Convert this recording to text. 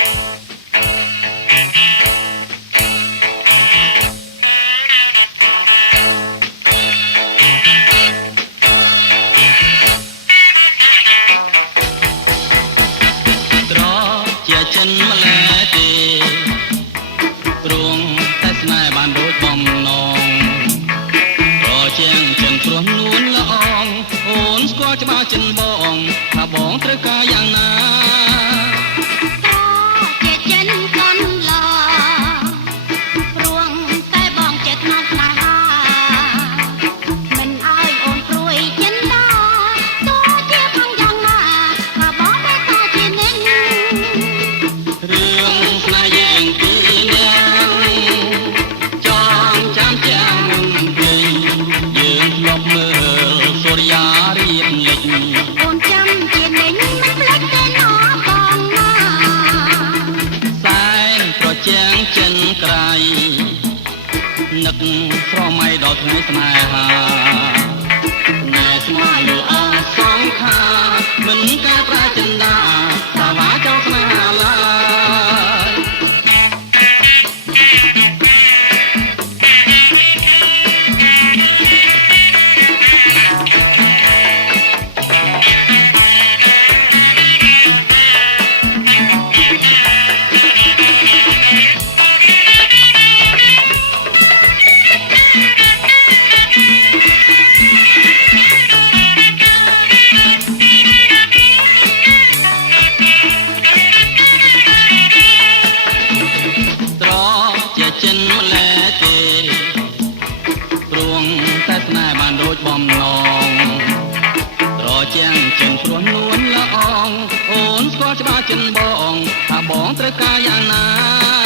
ត្រជាចិនម្លែទេព្រោះតែស្នេហ៍បានដូចបំណងរជាងចិនព្រោះនួនល្អងអូនស្គាល់ច្បាស់ចិនបងថាបងត្រូវការយ៉ាងណាចិនក្រៃនឹកស្រមៃដល់ថ្ងៃស្នេហាណែស្មាលើអងសងខាមិនការប្រាចិនដាសាវាចောင်းស្នេហាឡើយចិនម្លែទេព្រោះតែស្នេហ៍បានដូចបំណងត្រជាងចិនព្រោះនួនល្អងអូនស្គាល់ច្បាស់ចិនបងថាបងត្រូវការយ៉ាងណា